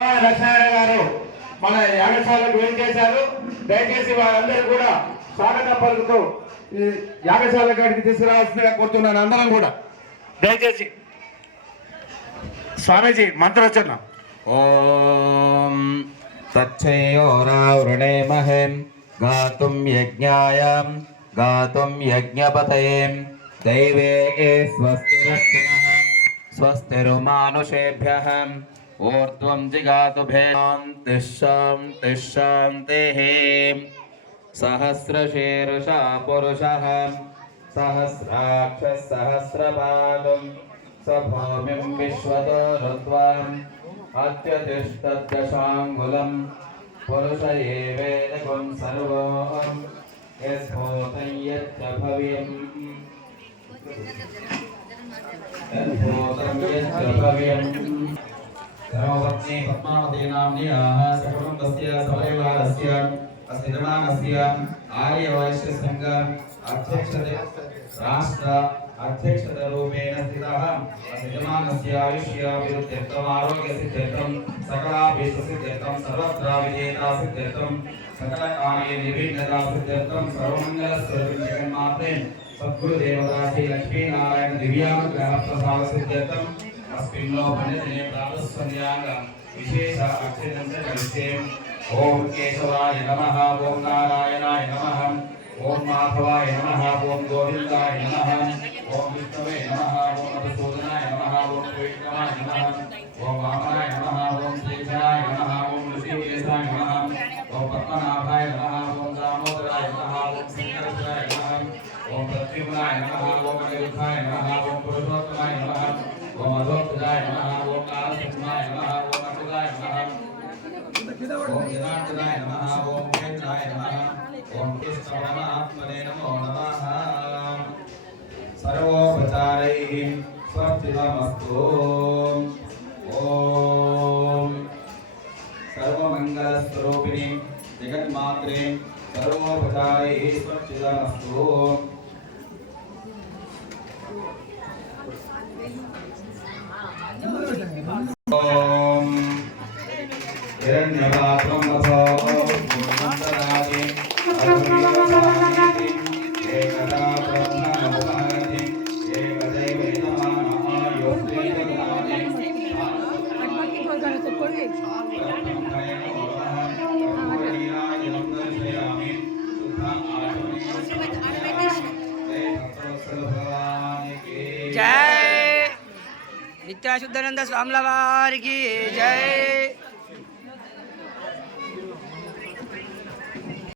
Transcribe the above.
లక్ష్మణ గారు మన యాగశాలకు వేయించేశారు. దయచేసి వారందరూ కూడా స్వాగత పలుకుతూ ఈ యాగశాల గారికి తీసుకురావాల్సిందిగా కోరుతున్నాను. అందరం కూడా దయచేసి స్వామీజీ మంత్రోచ్చరణ. ఓం తచ్చయోరావృణేమహే గాతుం యజ్ఞాయ గాతుం యజ్ఞపతయే దైవే స్వస్తిరస్తినః స్వస్తిరుమానుషేభ్యః ఊర్ధ్వం జిగాతు శాంతిః సహస్రశీర్షా పురుషః సహస్రాక్షः సహస్రపాదం సభూమిం విశ్వతో రుత్వం అత్యతిష్టద్దశాంగులం పురుష ఏవేదకం సర్వం యద్భూతం యచ్చ భవ్యం ధర్మపత్ని పద్మావతి నామ్న్యాః సకుటుంబస్య సపరివారస్య అస్య జమానస్య ఆర్యవైశ్య సంఘ అధ్యక్షతే రాష్ట్ర అధ్యక్షత రూపేణ స్థితః అస్య జమానస్య ఆయుష్యాభివృద్ధ్యర్థం ఆరోగ్యసిద్ధ్యర్థం సకలాభీష్టసిద్ధ్యర్థం సర్వత్రా విజేతాసిద్ధ్యర్థం సకల కార్య నిర్విఘ్నతాసిద్ధ్యర్థం సర్వమంగళస్వరూపిణి జగన్మాత్రే సద్గురుదేవతా శ్రీ లక్ష్మీనారాయణ దివ్యానుగ్రహ ప్రసాద సిద్ధ్యర్థం अस्मिन्नो भन्यदिने प्रातःसन्ध्यां विशेष अक्षरं करिष्ये। ओम केशवाय नमः, ओम नारायणाय नमः, ओम माधवाय नमः, ओम गोविन्दाय नमः, ओम विष्णवे नमः, ओम मधुसूदनाय नमः, ओम विष्णवाय नमः, ओम वामनाय नमः, ओम श्रीधराय नमः, ओम ऋषिकेशाय नमः, ओम पद्मनाभाय नमः, ओम दामोदराय नमः, ओम शंकराय नमः, ओम प्रद्युम्नाय नमः, ओम अनिरुद्धाय नमः, ओम पुरुषोत्तमाय नमः, ओम अधोक्षजाय नमः, ओम कालसंहाय नमः, ओम अकुलाय नमः, ओम जनार्दनाय नमः, ओम वेदाय नमः, ओम कृष्णपरमात्मने नमो नमः। सर्वोपचारैः स्वस्तिमस्तु। ओम सर्वमंगलस्वरूपिणी जगन्मात्रे सर्वोपचारैः स्वस्तिमस्तु। ओम हिरण्यपात्रं वसो मुन्दरादि अग्निवसानिति एकदा ब्रह्ममुपहरति एकदैव नमः योस्त्रीजगनादि जय नित्याशुद्धानंद स्वामी वारी की जय।